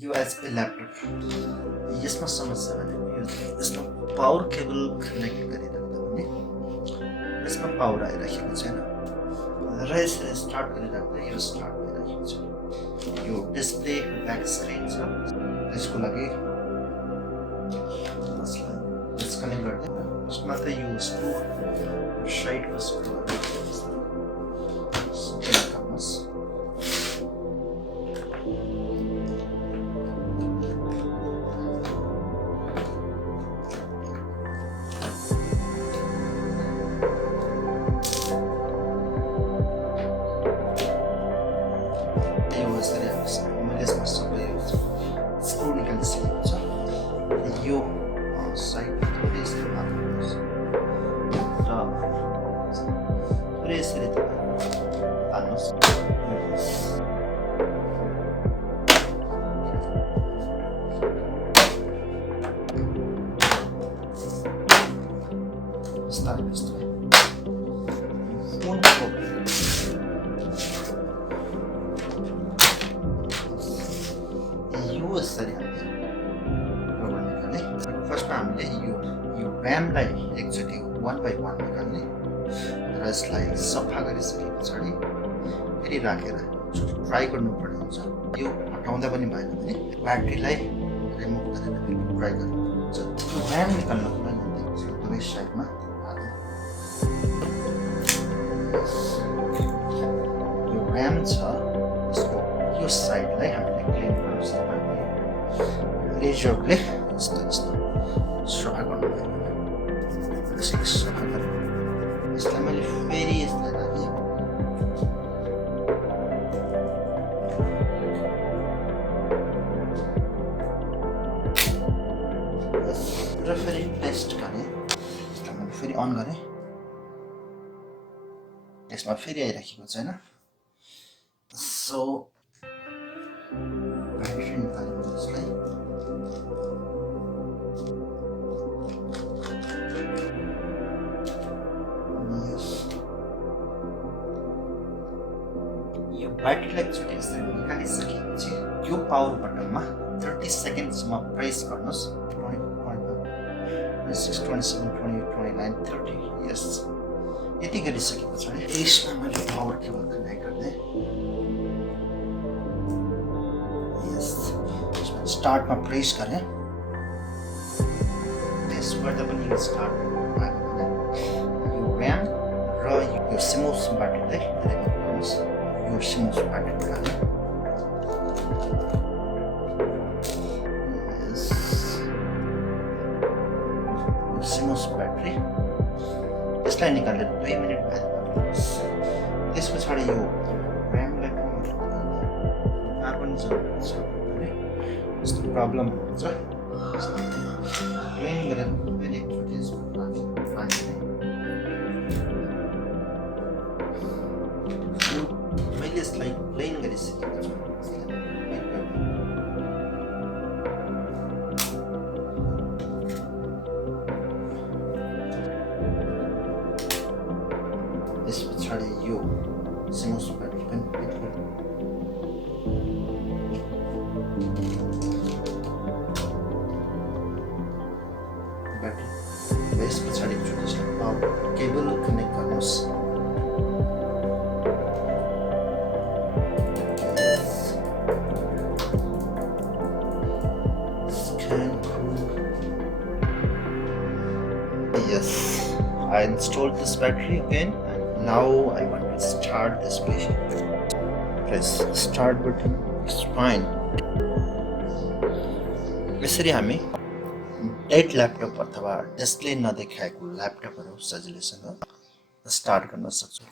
USB laptop यसमा समस्या भनेको यो यसमा पावर केबल कनेक्ट गरिराख्दा पनि यसमा पावर आइराखेको छैन र यसरी स्टार्ट गरिराख्दा यो स्टार्ट भइराखेको छ। यो डिस्प्ले ब्याक स्क्रिन छ, त्यसको लागि यसलाई डिस्कनेक्ट गर्दै यसमा त यो स्क्रु साइडको स्क्रु स्क्रू निकालिसकेको छ। यो साइड थोरै यसरी हाल्नुहोस् र थोरै यसरी हाल्नुहोस्। बिस्तारै बिस्तारै यसरी निकाल्ने। फर्स्टमा हामीले यो ऱ्यामलाई एकचोटि 1 by 1 निकाल्ने र यसलाई सफा गरिसके पछाडि फेरि राखेर ट्राई गर्नुपर्ने हुन्छ। यो हटाउँदा पनि भएन भने ब्याट्रीलाई रिमुभ गरेर फेरि ट्राई गर्नुपर्छ। यो ऱ्याम निकाल्नको लागि दुवै साइडमा यो ऱ्याम छ यसको यो साइडलाई हामीले क्लिन गर्नुपर्छ। लेजरले यस्तो यस्तो सफा गर्नुभयो सफा गरेर यसलाई मैले फेरि यसलाई राखेँ र फेरि टेस्ट गरेँ। यसलाई मैले फेरि अन गरेँ, यसमा फेरि आइराखेको छैन। सो ब्याट्री निकालेर यसलाई ब्याट्रीलाई एकचोटि यसरी निकालिसकेपछि यो पावर बटनमा 30 सेकेन्ड्समा प्रेस गर्नुहोस्। 26, 27, 28, 29, 30 यस यति गरिसके पछाडि यसमा मैले पावर केबल कनेक्ट गर्दै यस स्टार्टमा प्रेस गरेँ। प्रेस गर्दा पनि यो स्टार्ट भएको छैन। यो ऱ्याम र यो सिमोस ब्याट्रीलाई रिमुभ गर्नुहोस्। यो सिमोस ब्याट्री निकाल्ने सिमोस ब्याट्री यसलाई निकालेर 2 मिनट बाद त्यस पछाडि यो ऱ्यामलाई कार्बन जल्छ यस्तो प्रब्लम हुन्छ। क्लिन गरेर फेरि एकचोटि मैले यसलाई क्लिन गरिसकेको छु। त्यस पछाडि यो सिमोस ब्याट्री पनि ब्याट्री यस पछाडि एकचोटि पावर केबल कनेक्ट गर्नुहोस्। Yes, I installed this battery again and now I want to start this machine. Press start button, it's fine. यसरी हामी डेड ल्यापटप अथवा डिस्प्ले नदेखाएको ल्यापटपहरू सजिलैसँग स्टार्ट गर्न सक्छौँ।